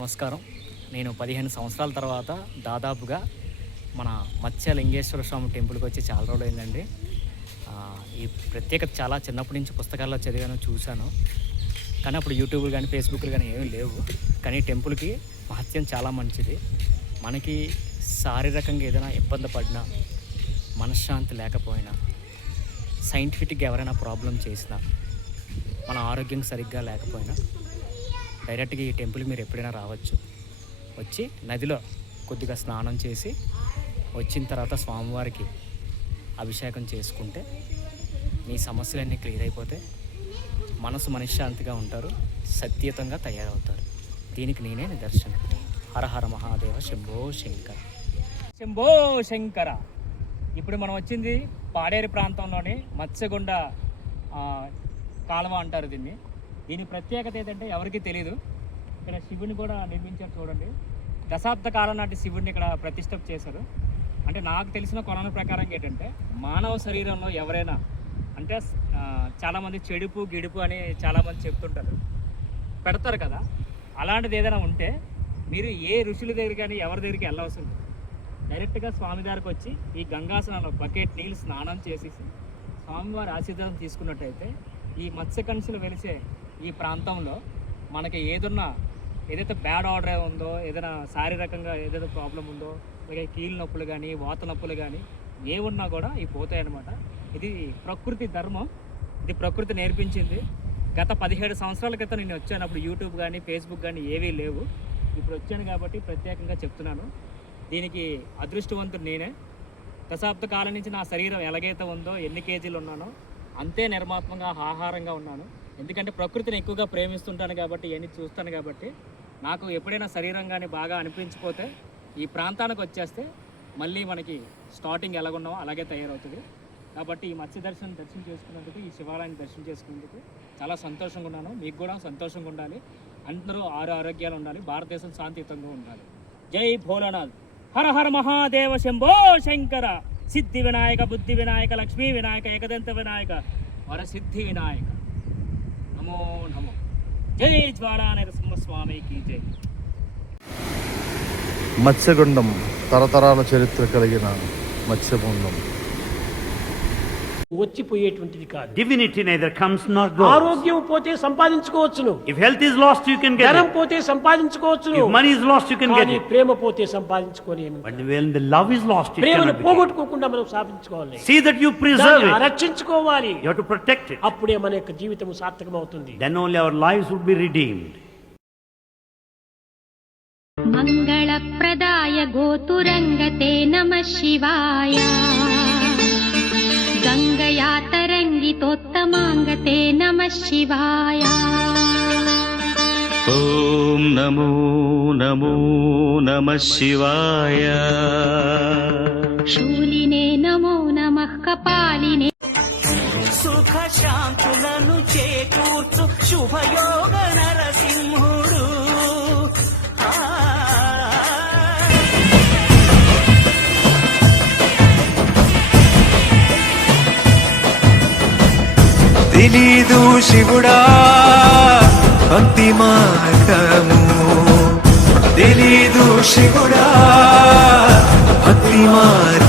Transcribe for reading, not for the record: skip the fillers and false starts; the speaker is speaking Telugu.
నమస్కారం. నేను 15 సంవత్సరాల తర్వాత దాదాపుగా మన మత్స్యలింగేశ్వర స్వామి టెంపుల్కి వచ్చి చాలా రోజులు అయిందండి. ఈ ప్రత్యేకత చాలా చిన్నప్పటి నుంచి పుస్తకాల్లో చదివాను, చూశాను. కానీ అప్పుడు యూట్యూబ్లు కానీ ఫేస్బుక్లు కానీ ఏమీ లేవు. కానీ టెంపుల్కి మహత్యం చాలా మంచిది. మనకి శారీరకంగా ఏదైనా ఇబ్బంది పడినా, మనశ్శాంతి లేకపోయినా, సైంటిఫిక్గా ఎవరైనా ప్రాబ్లం చేసినా, మన ఆరోగ్యం సరిగ్గా లేకపోయినా డైరెక్ట్గా ఈ టెంపుల్కి మీరు ఎప్పుడైనా రావచ్చు. వచ్చి నదిలో కొద్దిగా స్నానం చేసి వచ్చిన తర్వాత స్వామివారికి అభిషేకం చేసుకుంటే మీ సమస్యలన్నీ క్లియర్ అయిపోతే మనసు మనశ్శాంతిగా ఉంటారు, సత్యతంగా తయారవుతారు. దీనికి నేనే నిదర్శనం. హర హర మహాదేవ శంభో శంకర. శంభో శంకర. ఇప్పుడు మనం వచ్చింది పాడేరు ప్రాంతంలోని మత్స్యగుండ కాలువ అంటారు దీన్ని. దీని ప్రత్యేకత ఏంటంటే ఎవరికీ తెలియదు. ఇక్కడ శివుని కూడా నిర్మించారు చూడండి. దశాబ్ద కాలం నాటి శివుడిని ఇక్కడ ప్రతిష్ఠ చేశారు. అంటే నాకు తెలిసిన కొలన ప్రకారం ఏంటంటే మానవ శరీరంలో ఎవరైనా అంటే చాలామంది చెడుపు గిడుపు అని చాలామంది చెప్తుంటారు, పెడతారు కదా. అలాంటిది ఏదైనా ఉంటే మీరు ఏ ఋషుల దగ్గర కానీ ఎవరి దగ్గరికి వెళ్ళవలసిన డైరెక్ట్గా స్వామి దగ్గరికి వచ్చి ఈ గంగాసనంలో బకెట్ నీళ్ళు స్నానం చేసేసి స్వామివారి ఆశీర్వాదం తీసుకున్నట్టయితే ఈ మత్స్యకంసులు వెలిసే ఈ ప్రాంతంలో మనకి ఏదైతే బ్యాడ్ ఆర్డర్ ఉందో, ఏదైనా శారీరకంగా ఏదైతే ప్రాబ్లం ఉందో, అలాగే కీళ్ళ నొప్పులు కానీ వాత నొప్పులు కానీ ఏమున్నా కూడా ఇవి పోతాయి అన్నమాట. ఇది ప్రకృతి ధర్మం, ఇది ప్రకృతి నేర్పించింది. గత 17 సంవత్సరాల క్రితం నేను వచ్చాను. అప్పుడు యూట్యూబ్ కానీ ఫేస్బుక్ కానీ ఏవీ లేవు. ఇప్పుడు వచ్చాను కాబట్టి ప్రత్యేకంగా చెప్తున్నాను. దీనికి అదృష్టవంతుడు నేనే. దశాబ్ద కాలం నుంచి నా శరీరం ఎలాగైతే ఉందో, ఎన్ని కేజీలు ఉన్నానో అంతే నిర్మాత్మకంగా ఆహారంగా ఉన్నాను. ఎందుకంటే ప్రకృతిని ఎక్కువగా ప్రేమిస్తుంటాను కాబట్టి, ఇవన్నీ చూస్తాను కాబట్టి. నాకు ఎప్పుడైనా శరీరం కానీ బాగా అనిపించిపోతే ఈ ప్రాంతానికి వచ్చేస్తే మళ్ళీ మనకి స్టార్టింగ్ ఎలాగున్నామో అలాగే తయారవుతుంది. కాబట్టి ఈ మత్స్య దర్శనం చేసుకున్నందుకు, ఈ శివాలయాన్ని దర్శనం చేసుకున్నందుకు చాలా సంతోషంగా ఉన్నాను. మీకు కూడా సంతోషంగా ఉండాలి. అందరూ ఆరోగ్యాలు ఉండాలి. భారతదేశం శాంతియుతంగా ఉండాలి. జై భోలానాథ్. హర హర మహాదేవ శంభో శంకర. సిద్ధి వినాయక, బుద్ధి వినాయక, లక్ష్మీ వినాయక, ఏకదంత వినాయక, వరసిద్ధి వినాయక. నమో నమో. జై జ్వాలా నరసింహస్వామికి జై. మత్స్యగుండం తరతరాల చరిత్ర కలిగిన మత్స్యగుండం వచ్చిపోయేటువంటిది కాదు. Divinity neither comes nor goes. ఆరోగ్యం పోతే సంపాదించుకోవచ్చును. If health is lost, you can get ధనం it. పోతే సంపాదించుకోవచ్చును. If money is lost, you can get కానీ it. ప్రేమ పోతే సంపాదించుకోలేము. But when the love is lost, you ప్రేమను cannot get it. పోగొట్టుకోకుండా మనం సాధించుకోవాలి. See that you preserve దాన్ని it. రక్షించుకోవాలి. You have to protect it. అప్పుడే మన యొక్క జీవితం సార్థకం అవుతుంది. Then only our lives would be redeemed. మంగళప్రదాయ గోతురంగతే నమః శివాయ. గంగయా తరంగితోత్తమాంగతే నమః శివాయ. ఓం నమో నమో నమః శివాయ. శూలినే నమో నమః కపాలినే. సుఖ శాంతులను చేకూర్చు శుభయోగ నరసింహుడు. తెలీదు శివుడా భక్తి మార్గము, తెలీదు శివుడా భక్తి మార్గము.